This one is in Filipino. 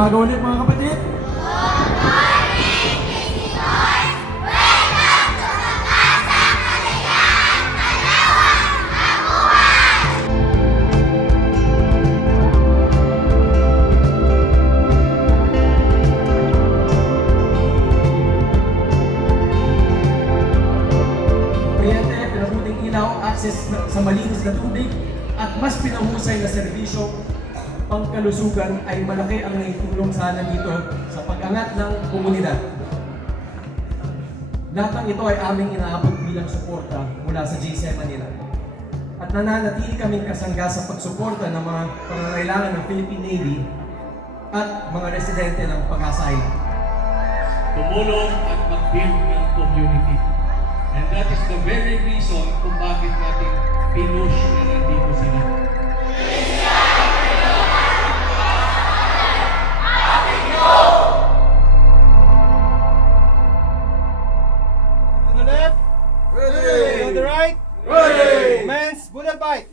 umaga ulit mga kapatid. Kuryente, pinabuting ilaw, access sa malinis na tubig, at mas pinahusay na serbisyo pangkalusugan ay malaki ang naitulong sana dito sa pag-angat ng komunidad. Lahat ng ito ay aming inaabot bilang suporta mula sa G7 Manila. At nananatili kaming kasangga sa pagsuporta ng mga pangangailangan ng Philippine Navy at mga residente ng Pag-asa Island. Tumulong at mag-build ng community. And that is the very reason kung bakit natin pinush na nandito sila. To the left. Ready. To the right. Ready. Men's bullet bike.